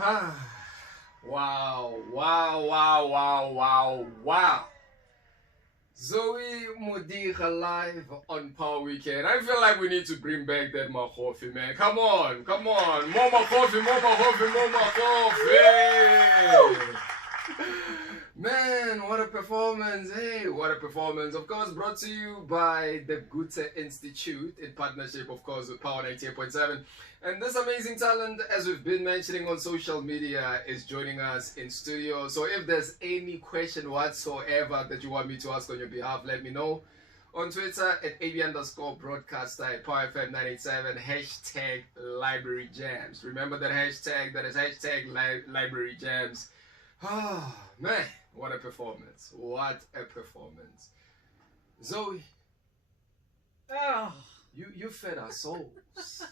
Wow, wow, wow, wow, wow, wow. Zoë Modiga live on Power Weekend. I feel like we need to bring back that Makofi, man. Come on, come on. More Makofi, more Makofi, more Makofi. Man, what a performance. Hey, what a performance. Of course, brought to you by the Goethe-Institute in partnership, of course, with Power 98.7. And this amazing talent, as we've been mentioning on social media, is joining us in studio. So if there's any question whatsoever that you want me to ask on your behalf, let me know. On Twitter at @AB_broadcaster at PowerFM 987, hashtag Library Jams. Remember that hashtag, that is hashtag Library Jams. Oh, man, what a performance. What a performance. Zoe, you fed our souls.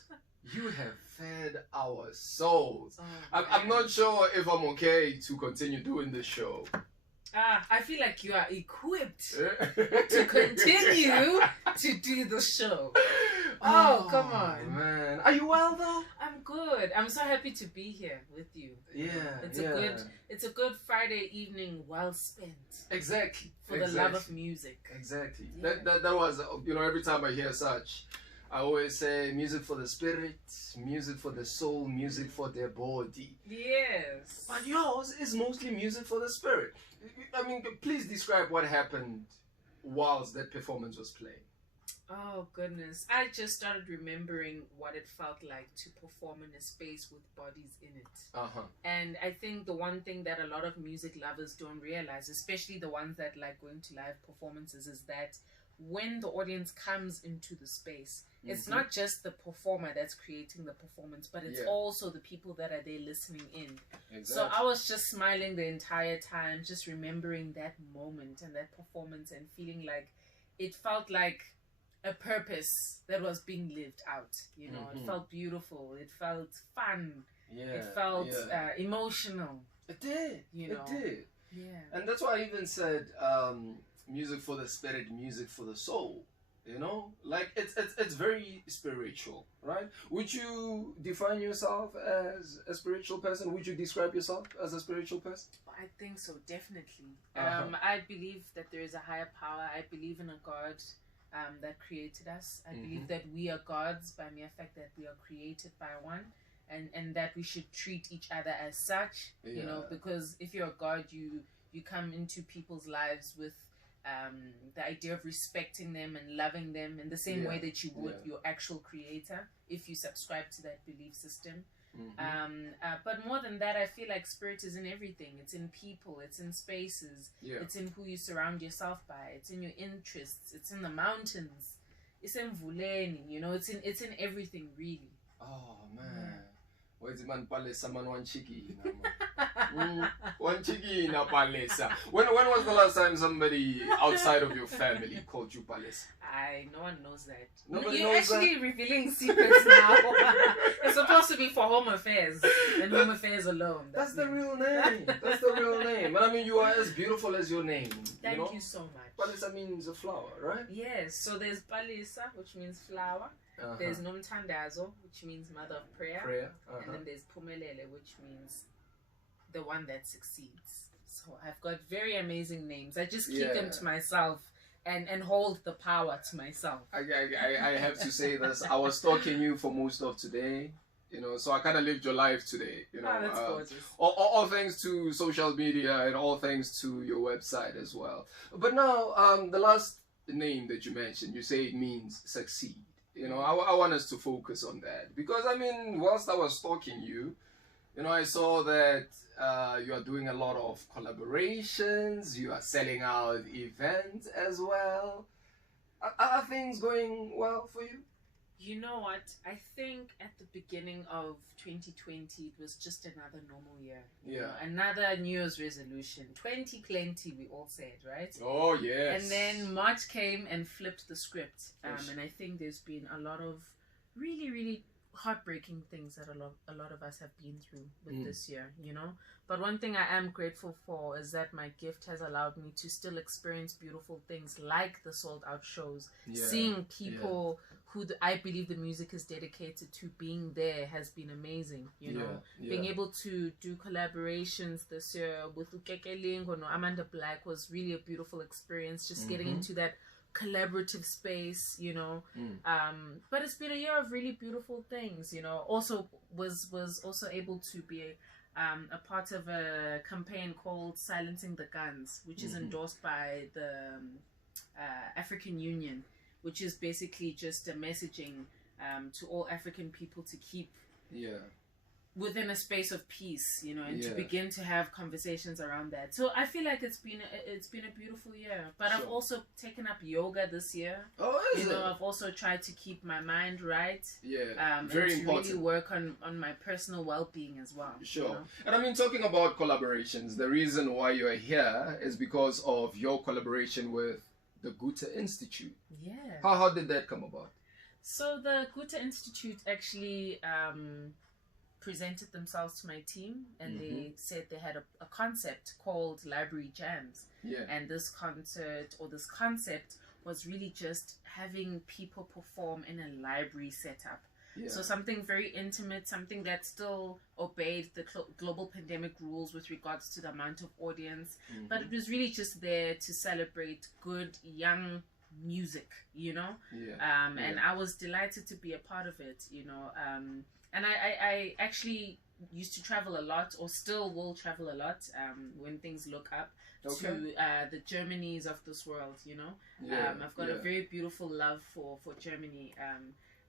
You have fed our souls. I'm not sure if I'm okay to continue doing this show. I feel like you are equipped to continue to do the show. Oh, come on. Man. Are you well though? I'm good. I'm so happy to be here with you. Yeah. It's a good Friday evening well spent. Exactly. For the love of music. Exactly. Yeah. That was, every time I hear such, I always say music for the spirit, music for the soul, music for the body. Yes. But yours is mostly music for the spirit. I mean, please describe what happened whilst that performance was playing. Oh goodness, I just started remembering what it felt like to perform in a space with bodies in it. And I think the one thing that a lot of music lovers don't realize, especially the ones that like going to live performances, is that when the audience comes into the space, it's not just the performer that's creating the performance, but it's also the people that are there listening in. Exactly. So I was just smiling the entire time, just remembering that moment and that performance and feeling like it felt like a purpose that was being lived out. It felt beautiful, it felt fun, it felt emotional. It did. It did. Yeah. And that's why I even said music for the spirit, music for the soul. Like it's very spiritual, right? Would you define yourself as a spiritual person? Would you describe yourself as a spiritual person? I think so, definitely. I believe that there is a higher power. I believe in a God that created us. I believe that we are gods by mere fact that we are created by one, and that we should treat each other as such. Because if you're a god, you come into people's lives with the idea of respecting them and loving them in the same way that you would your actual creator, if you subscribe to that belief system. But more than that, I feel like spirit is in everything. It's in people, it's in spaces, it's in who you surround yourself by, it's in your interests, it's in the mountains, it's in Vuleni, it's in everything really. Oh man. Where's the man palesa man one chicky? One chicky na palesa. When was the last time somebody outside of your family called you palesa? No one knows that. Nobody You're knows actually revealing secrets now. It's supposed to be for home affairs and home affairs alone. That's the real name. That's the real name. And I mean, you are as beautiful as your name. Thank you so much. Palesa means a flower, right? Yes. So there's palesa, which means flower. There's Nomtandazo, which means mother of prayer. And then there's Pumelele, which means the one that succeeds. So I've got very amazing names. I just keep them to myself and hold the power to myself. I have to say this. I was stalking you for most of today, so I kind of lived your life today. That's gorgeous. All thanks to social media and all thanks to your website as well. But now, the last name that you mentioned, you say it means succeed. I want us to focus on that because, I mean, whilst I was stalking you, I saw that you are doing a lot of collaborations, you are selling out events as well. Are things going well for you? You know what? I think at the beginning of 2020, it was just another normal year. Another New Year's resolution. 2020, we all said, right? Oh, yes. And then March came and flipped the script. And I think there's been a lot of really, really heartbreaking things that a lot of us have been through with this year, you know. But one thing I am grateful for is that my gift has allowed me to still experience beautiful things like the sold out shows, seeing people who I believe the music is dedicated to being there has been amazing, you know. Being able to do collaborations this year with Ukekeling or Amanda Black was really a beautiful experience, just getting into that collaborative space, you know. But it's been a year of really beautiful things, you know. Also was also able to be a part of a campaign called Silencing the Guns, which is endorsed by the African Union, which is basically just a messaging to all African people to keep within a space of peace, you know, and to begin to have conversations around that. So I feel like it's been a beautiful year. But I've also taken up yoga this year. Oh, is you know, it? I've also tried to keep my mind right. Very and to important. really work on my personal well-being as well. Sure. You know? And I mean, talking about collaborations, the reason why you're here is because of your collaboration with the Goethe-Institut. Yeah. How did that come about? So the Goethe-Institut actually presented themselves to my team, and they said they had a concept called Library Jams. And this concert or this concept was really just having people perform in a library setup. So something very intimate, something that still obeyed the global pandemic rules with regards to the amount of audience, but it was really just there to celebrate good young music, you know. And I was delighted to be a part of it, you know. And I actually used to travel a lot, or still will travel a lot when things look up to the Germanys of this world, you know. I've got a very beautiful love for Germany.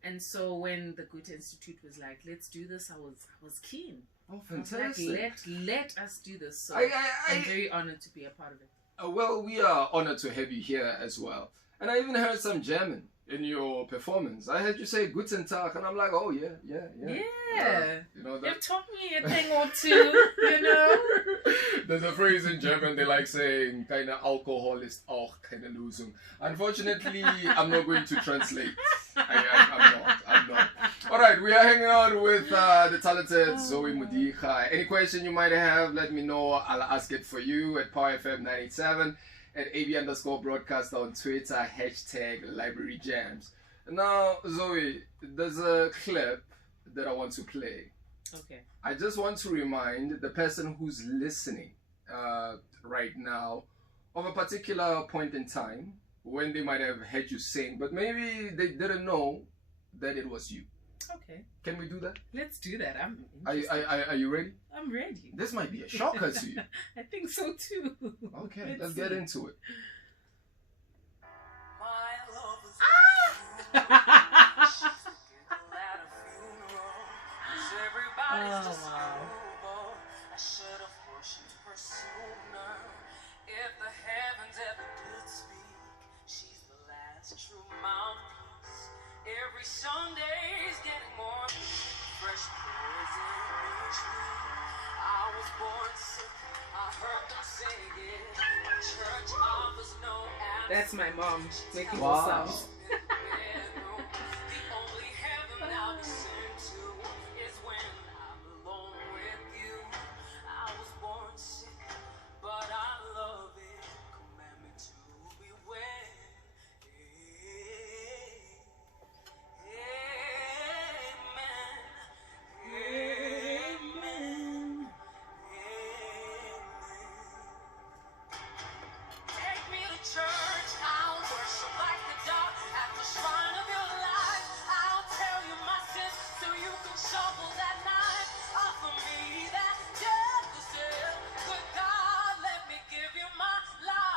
And so when the Goethe-Institut was like, let's do this, I was keen. Oh, fantastic. Like, let us do this. So I'm very honored to be a part of it. Well, we are honored to have you here as well. And I even heard some German in your performance. I heard you say Guten Tag, and I'm like, oh, yeah. You know, You've taught me a thing or two, you know. There's a phrase in German they like saying, keine Alkohol ist auch keine Lösung. Unfortunately, I'm not going to translate. I'm not. All right, we are hanging out with the talented Zoë Modiga. Any question you might have, let me know. I'll ask it for you at PowerFM 987. At AB_broadcast on Twitter, #LibraryJams. Now, Zoe, there's a clip that I want to play. Okay. I just want to remind the person who's listening right now of a particular point in time when they might have heard you sing, but maybe they didn't know that it was you. Okay. Can we do that? Let's do that. Are you ready? I'm ready. This might be a shocker to you. I think so too. Okay, let's get into it. Oh, wow. If the heavens ever could speak, she's the last true mouthpiece. Every Sunday's getting more fresh poison each week. I was born sick, I heard them sing it. Church offers no answer. That's my mom making Wow. those sounds. The only heaven I'll be sent to is when I'm alone with you. I was born sick, but I love it. Command me to be well. Amen. Amen. Take me to church, I'll worship like the dog at the shrine of your life. I'll tell you my sins so you can shovel that knife off of me. That death was dead. Good God, let me give you my life.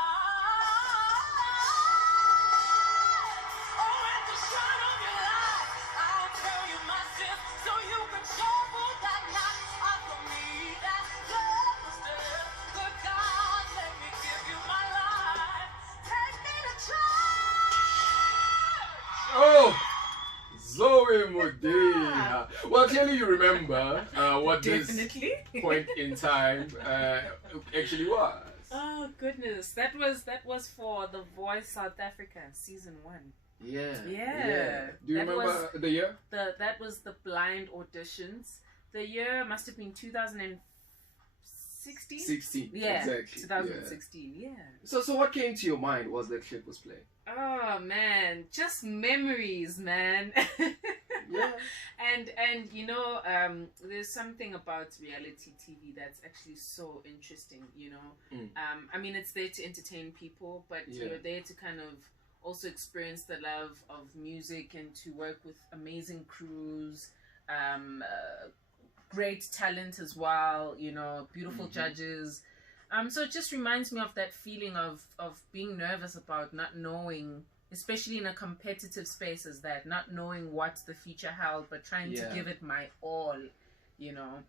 Oh, at the shrine of your life, I'll tell you my sins so you can shovel that knife off of me. That death was dead. Good God, let me give you my life. Take me to church. Oh, Zoë Modiga. Well, clearly you remember what Definitely. this point in time actually was. Oh goodness, that was for The Voice South Africa season 1. Yeah. Yeah. Do you That remember the year? That was the blind auditions. The year must have been 2016. 16. Yeah, Exactly. 2016. Yeah. So what came to your mind whilst that clip was playing? Oh man, just memories, man. Yeah. And you know, there's something about reality TV that's actually so interesting. You know, I mean, it's there to entertain people, but you're there to kind of also experience the love of music and to work with amazing crews, great talent as well. You know, beautiful judges. So it just reminds me of that feeling of being nervous about not knowing, especially in a competitive space as that, not knowing what the future held, but trying to give it my all, you know.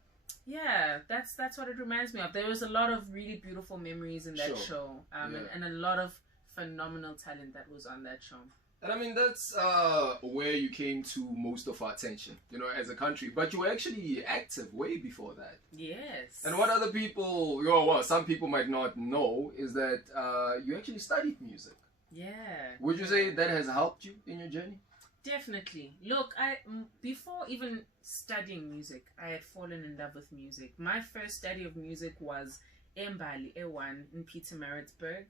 Yeah, that's what it reminds me of. There was a lot of really beautiful memories in that show, and a lot of phenomenal talent that was on that show. And I mean, that's where you came to most of our attention, you know, as a country. But you were actually active way before that. Yes. And what other people, well, some people might not know, is that you actually studied music. Yeah. Would you say that has helped you in your journey? Definitely. Look, before even studying music, I had fallen in love with music. My first study of music was Mbali Ewan in Pietermaritzburg,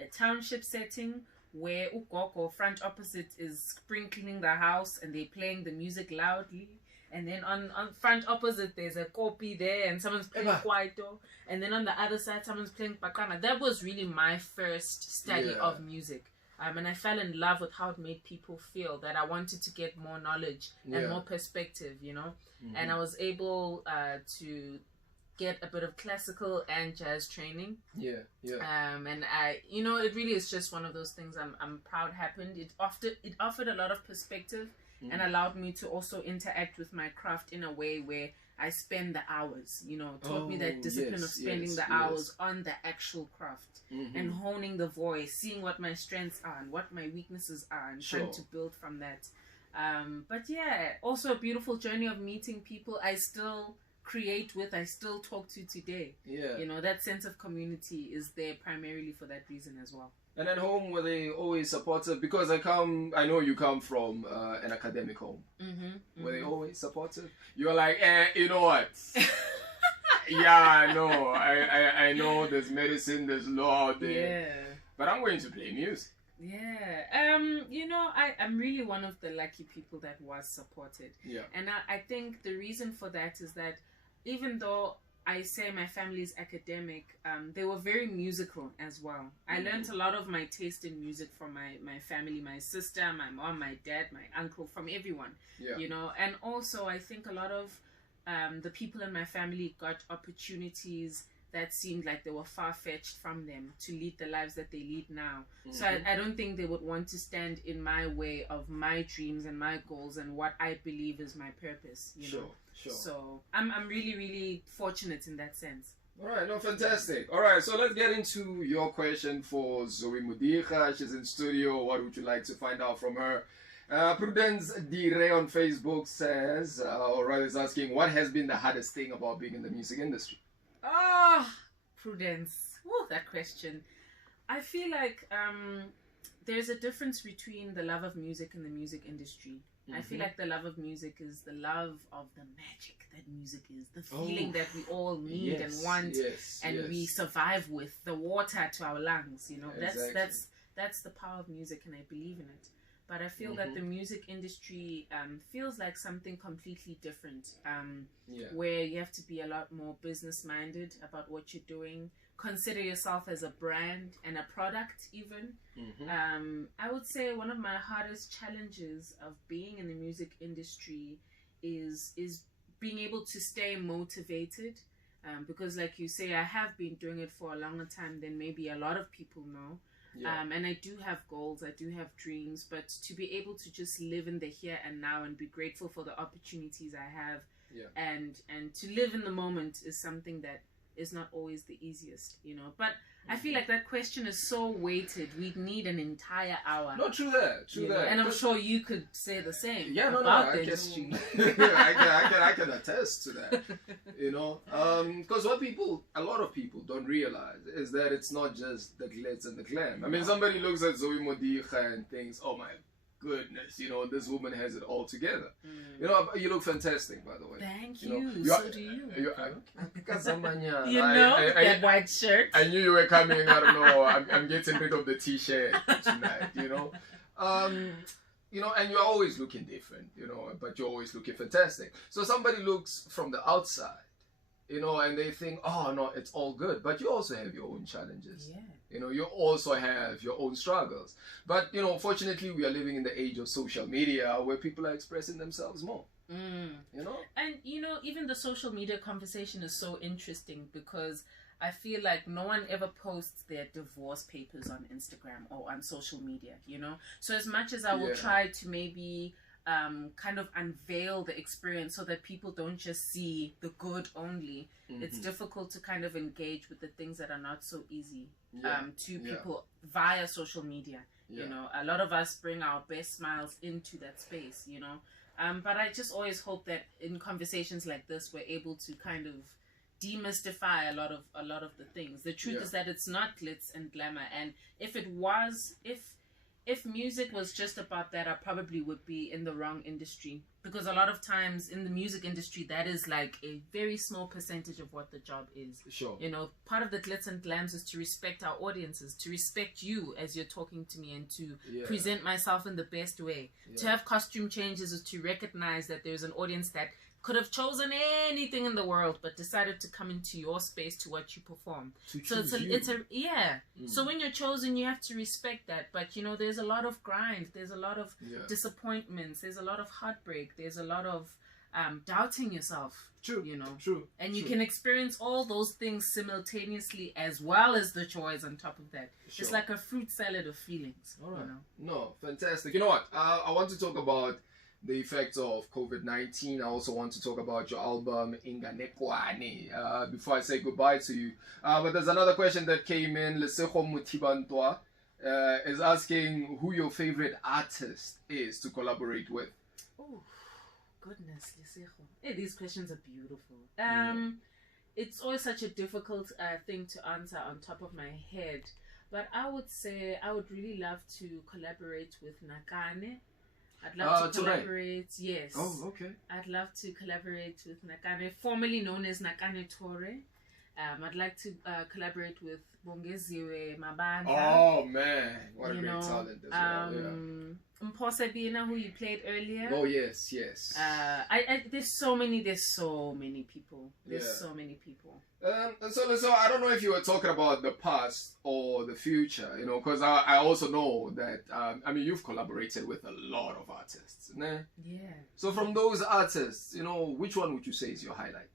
a township setting where Ukoko front opposite is sprinkling the house and they're playing the music loudly. And then on front opposite, there's a kopi there and someone's playing kwaito. And then on the other side, someone's playing pakana. That was really my first study of music. And I fell in love with how it made people feel, that I wanted to get more knowledge and more perspective, you know. And I was able to get a bit of classical and jazz training. And I, you know, it really is just one of those things I'm proud happened. It offered a lot of perspective and allowed me to also interact with my craft in a way where I spend the hours, you know, taught me that discipline of spending the hours on the actual craft and honing the voice, seeing what my strengths are and what my weaknesses are and trying to build from that. But yeah, also a beautiful journey of meeting people I still create with, I still talk to today. You know, that sense of community is there primarily for that reason as well. And at home, were they always supportive? Because I know you come from an academic home. Were they always supportive? You're like, you know what? I know. I know there's medicine, there's law out there. But I'm going to play music. You know, I'm really one of the lucky people that was supported. And I think the reason for that is that even though I say my family is academic, they were very musical as well. I learned a lot of my taste in music from my family, my sister, my mom, my dad, my uncle, from everyone, you know. And also I think a lot of the people in my family got opportunities that seemed like they were far-fetched from them to lead the lives that they lead now. So I don't think they would want to stand in my way of my dreams and my goals and what I believe is my purpose, you know. So I'm really, really fortunate in that sense. All right, no, fantastic. All right, so let's get into your question for Zoë Modiga. She's in studio. What would you like to find out from her? Prudence Dire on Facebook says, or rather is asking, what has been the hardest thing about being in the music industry? Prudence. Woo, that question. I feel like there's a difference between the love of music and the music industry. I feel like the love of music is the love of the magic that music is, the feeling that we all need and want, and we survive with, the water to our lungs, you know. That's the power of music, and I believe in it. But I feel that the music industry feels like something completely different, where you have to be a lot more business-minded about what you're doing. Consider yourself as a brand and a product even. I would say one of my hardest challenges of being in the music industry is being able to stay motivated. Because like you say, I have been doing it for a longer time than maybe a lot of people know. And I do have goals, I do have dreams, but to be able to just live in the here and now and be grateful for the opportunities I have and to live in the moment is something that is not always the easiest, you know. But I feel like that question is so weighted. We'd need an entire hour. No, true that. And I'm sure you could say the same. Yeah, no, about I the guess industry. I can attest to that. You know, because what a lot of people don't realize is that it's not just the glitz and the glam. I mean, somebody looks at Zoë Modiga and thinks, oh my goodness, you know, this woman has it all together. You know, you look fantastic, by the way. Thank you. You so do you. You know, that white shirt. I knew you were coming. I don't know. I'm getting rid of the t-shirt tonight, you know. You know, and you're always looking different, you know, but you're always looking fantastic. So somebody looks from the outside, you know, and they think, oh, no, it's all good. But you also have your own challenges. Yeah. You know, you also have your own struggles. But, you know, fortunately, we are living in the age of social media where people are expressing themselves more. You know? And, you know, even the social media conversation is so interesting because I feel like no one ever posts their divorce papers on Instagram or on social media, you know? So as much as I will try to maybe kind of unveil the experience so that people don't just see the good only, it's difficult to kind of engage with the things that are not so easy to people via social media. You know, a lot of us bring our best smiles into that space, you know? But I just always hope that in conversations like this, we're able to kind of demystify a lot of the things. The truth is that it's not glitz and glamour, and if it was, if music was just about that, I probably would be in the wrong industry, because a lot of times in the music industry, that is like a very small percentage of what the job is. Sure. You know, part of the glitz and glams is to respect our audiences, to respect you as you're talking to me, and to present myself in the best way. To have costume changes is to recognize that there's an audience that could have chosen anything in the world but decided to come into your space to watch you perform. So so when you're chosen, you have to respect that. But you know, there's a lot of grind, there's a lot of disappointments, there's a lot of heartbreak, there's a lot of doubting yourself. You know, and you can experience all those things simultaneously, as well as the joys on top of that. It's like a fruit salad of feelings. All right. You know? No, fantastic. You know what, I want to talk about the effects of COVID-19. I also want to talk about your album Inganekwane before I say goodbye to you. But there's another question that came in. Zoë Modiga is asking who your favorite artist is to collaborate with. Oh, goodness, hey, these questions are beautiful. It's always such a difficult thing to answer on top of my head. But I would say I would really love to collaborate with Nakane. I'd love to collaborate, yes. Oh, okay. I'd love to collaborate with Nakane, formerly known as Nakane Tore. I'd like to collaborate with Bongeziwe Mabanda. Oh, man. What a great talent as well. Mposa Bina, who you played earlier. Oh, yes. There's so many people. So many people. So I don't know if you were talking about the past or the future, you know, because I also know that, I mean, you've collaborated with a lot of artists. Né? Yeah. So from those artists, you know, which one would you say is your highlight?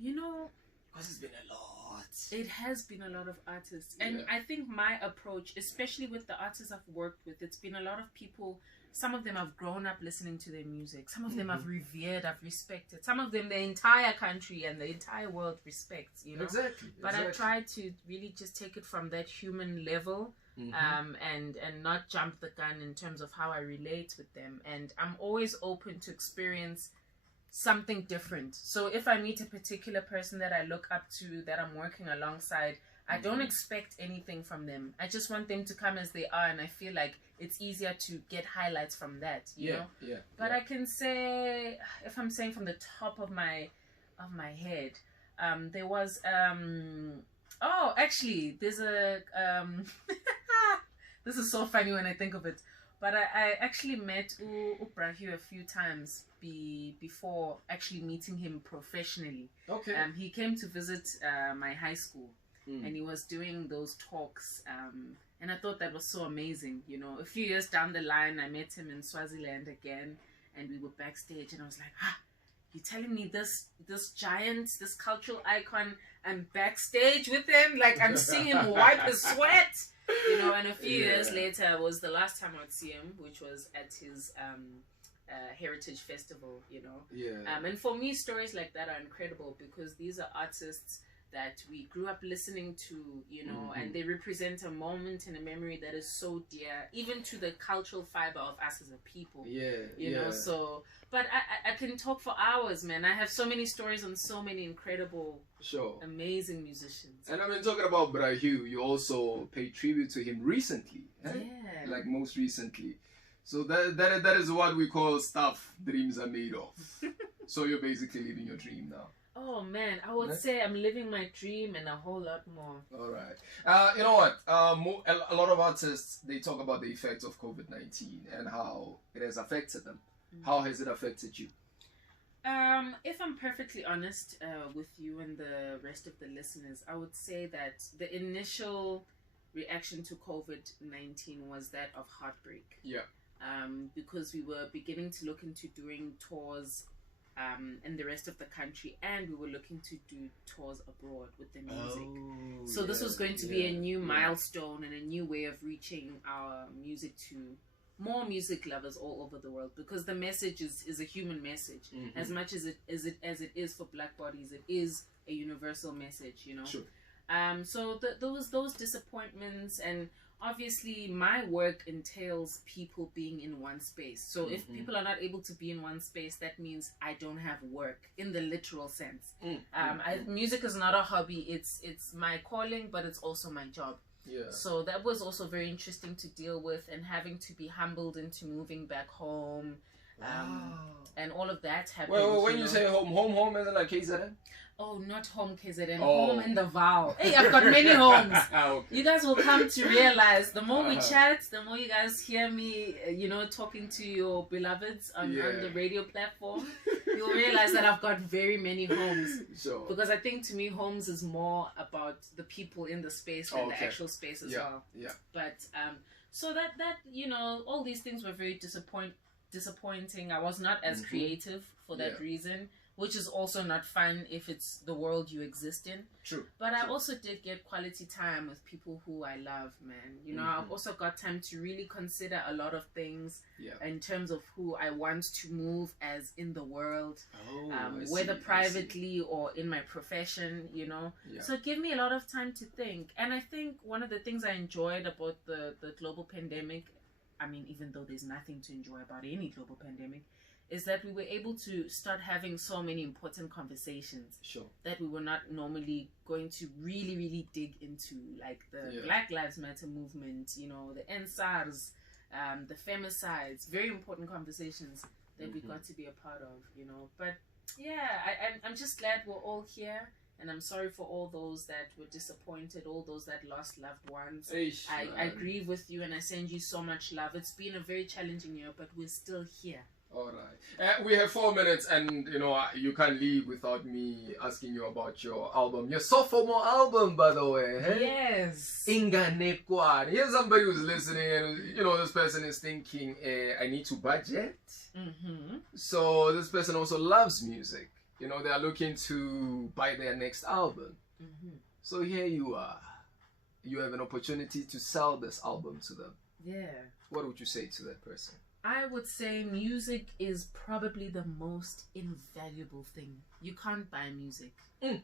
You know, because it's been a lot. It has been a lot of artists. And I think my approach, especially with the artists I've worked with, it's been a lot of people. Some of them I've grown up listening to their music. Some of them I've revered, I've respected. Some of them the entire country and the entire world respects, you know. Exactly. But I try to really just take it from that human level, and not jump the gun in terms of how I relate with them. And I'm always open to experience something different. So if I meet a particular person that I look up to, that I'm working alongside, I don't expect anything from them. I just want them to come as they are, and I feel like it's easier to get highlights from that, you know? But I can say, if I'm saying from the top of my head, there was actually there's a this is so funny when I think of it. But I actually met Ubrahu a few times before actually meeting him professionally. Okay. He came to visit my high school, and he was doing those talks. And I thought that was so amazing. You know, a few years down the line, I met him in Swaziland again, and we were backstage, and I was like, you're telling me this giant, this cultural icon, I'm backstage with him? Like, I'm seeing him wipe his sweat? You know, and a few years later was the last time I would see him, which was at his Heritage Festival, you know. Yeah. And for me, stories like that are incredible because these are artists that we grew up listening to, you know, and they represent a moment and a memory that is so dear, even to the cultural fiber of us as a people. Yeah. You know, so, but I can talk for hours, man. I have so many stories on so many incredible, amazing musicians. And I mean, talking about Brahu, you also paid tribute to him recently. Eh? Yeah. Like most recently. So that is what we call stuff dreams are made of. So you're basically living your dream now. Oh man, I would say I'm living my dream and a whole lot more. All right. You know what? A lot of artists, they talk about the effects of COVID-19 and how it has affected them. How has it affected you? If I'm perfectly honest with you and the rest of the listeners, I would say that the initial reaction to COVID-19 was that of heartbreak. Yeah. Because we were beginning to look into doing tours in the rest of the country, and we were looking to do tours abroad with the music. So this was going to be a new milestone and a new way of reaching our music to more music lovers all over the world, because the message is a human message. As much as it is for Black bodies, it is a universal message, you know. Sure. So those disappointments, and obviously my work entails people being in one space. So if people are not able to be in one space, that means I don't have work in the literal sense. Music is not a hobby, it's my calling, but it's also my job. Yeah. So that was also very interesting to deal with, and having to be humbled into moving back home. And all of that happened. Well, when you say home isn't like KZN? Oh, not home KZN, home in the vow. Hey, I've got many homes. Okay. You guys will come to realize the more we chat, the more you guys hear me, you know, talking to your beloveds on the radio platform, you'll realize that I've got very many homes. Sure. Because I think to me, homes is more about the people in the space than the actual space as well. Yeah. But so that you know, all these things were very disappointing. I was not as creative for that reason, which is also not fun if it's the world you exist in. True. But I also did get quality time with people who I love, man. You know, I've also got time to really consider a lot of things in terms of who I want to move as in the world, whether privately or in my profession, you know. Yeah. So it gave me a lot of time to think. And I think one of the things I enjoyed about the global pandemic, I mean, even though there's nothing to enjoy about any global pandemic, is that we were able to start having so many important conversations that we were not normally going to really dig into, like the Black Lives Matter movement, you know, the NSARS, the femicides, very important conversations that we got to be a part of, you know. But yeah, I'm just glad we're all here. And I'm sorry for all those that were disappointed, all those that lost loved ones. I grieve with you, and I send you so much love. It's been a very challenging year, but we're still here. All right. We have 4 minutes, and you know, you can't leave without me asking you about your album. Your sophomore album, by the way. Hey? Yes. Inganekwane. Here's somebody who's listening, and you know, this person is thinking, I need to budget. So this person also loves music. You know, they are looking to buy their next album. So here you are. You have an opportunity to sell this album to them. Yeah. What would you say to that person? I would say music is probably the most invaluable thing. You can't buy music.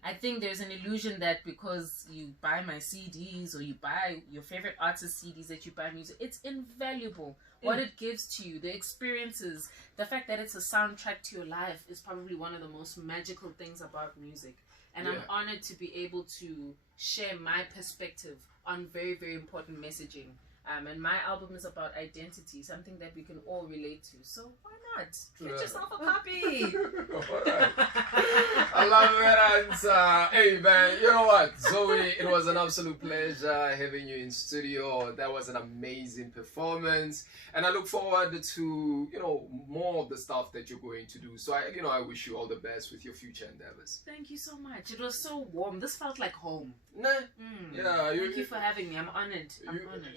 I think there's an illusion that because you buy my CDs or you buy your favorite artist CDs that you buy music, it's invaluable. What it gives to you, the experiences, the fact that it's a soundtrack to your life is probably one of the most magical things about music. And I'm honored to be able to share my perspective on very, very important messaging. And my album is about identity, something that we can all relate to. So why not? Get yourself a copy. I love that answer. Hey man, you know what, Zoe, it was an absolute pleasure having you in studio. That was an amazing performance, and I look forward to, you know, more of the stuff that you're going to do. So I wish you all the best with your future endeavors. Thank you so much. It was so warm. This felt like home. Yeah. Thank you for having me. I'm honored.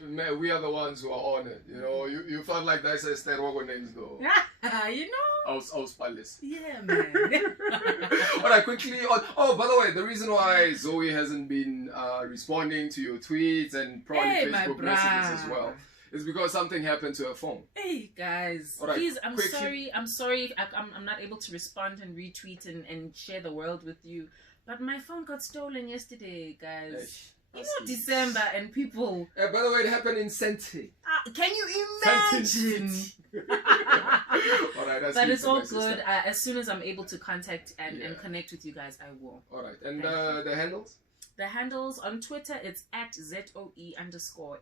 Man, we are the ones who are honored. You know, you felt like that's a state what names though. You know. I was palace. Yeah, man. Alright, quickly on. By the way, the reason why Zoe hasn't been responding to your tweets and probably Facebook messages as well It's because something happened to her phone. Hey guys, All right, please, I'm quickly. sorry. I'm sorry if I'm not able to respond and retweet and share the world with you. But my phone got stolen yesterday, guys. You know, December and people. By the way, it happened in Sente. Can you imagine? All right, that's But sweet it's for all my sister. good. As soon as I'm able to contact and connect with you guys, I will. All right, and Thank the handles? The handles on Twitter, it's at ZOE_MODIGA.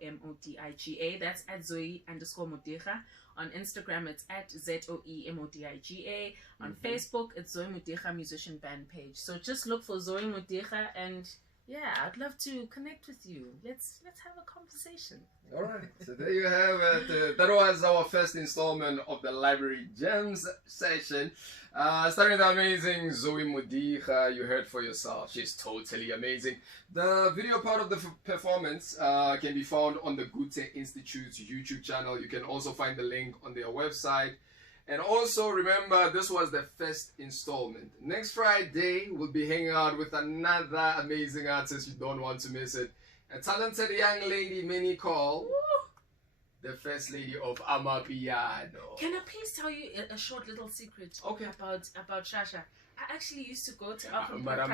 That's at Zoe_Modiga. On Instagram, it's at ZOE_MODIGA. On Facebook, it's Zoë Modiga Musician Band page. So just look for Zoë Modiga, and yeah, I'd love to connect with you. Let's have a conversation. All right, so there you have it. That was our first installment of the Library Gems session. Starting with the amazing Zoë Modiga. You heard for yourself. She's totally amazing. The video part of the performance can be found on the Goethe-Institut YouTube channel. You can also find the link on their website. And also remember, this was the first installment. Next Friday, we'll be hanging out with another amazing artist. You don't want to miss it. A talented young lady, Minnie Call, the first lady of Amapiano. Can I please tell you a short little secret about Shasha? I actually used to go to Mara,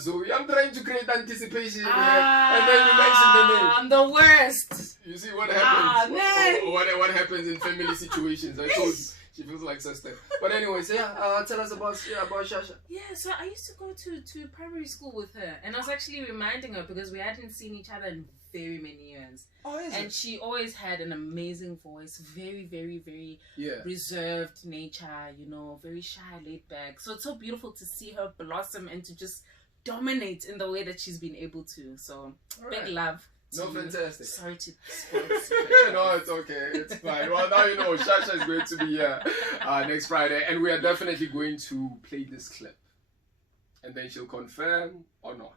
Zoe. I'm trying to create anticipation here, and then you mention the name. I'm the worst. You see what happens? Man. What happens in family situations? I told you. She feels like sister. But anyways, tell us about Shasha. Yeah, so I used to go to primary school with her, and I was actually reminding her because we hadn't seen each other in very many years. Oh, is and it? she always had an amazing voice, very, very, very reserved nature, you know, very shy, laid back. So it's so beautiful to see her blossom and to just dominate in the way that she's been able to. So big love. No, fantastic. Sorry to spoil the secret. No, it's okay. It's fine. Well, now you know Shasha is going to be here next Friday, and we are definitely going to play this clip, and then she'll confirm or not.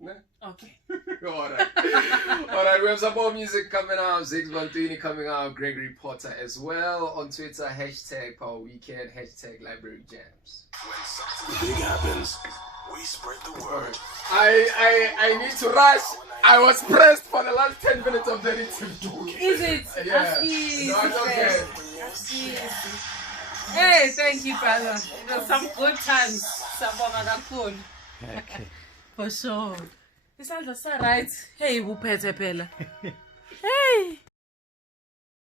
Nah? Okay. Alright. Alright, we have some more music coming out. Ziggs Bantini coming out. Gregory Potter as well. On Twitter, hashtag Power Weekend, hashtag Library Jams. When something big happens, we spread the word. I need to rush. I was pressed for the last 10 minutes of the interview. Is it? Yeah. No, it's okay. Hey, thank you, brother. It was some good times. Okay. For sure. Isandla sa right. Hey, uphethe phela.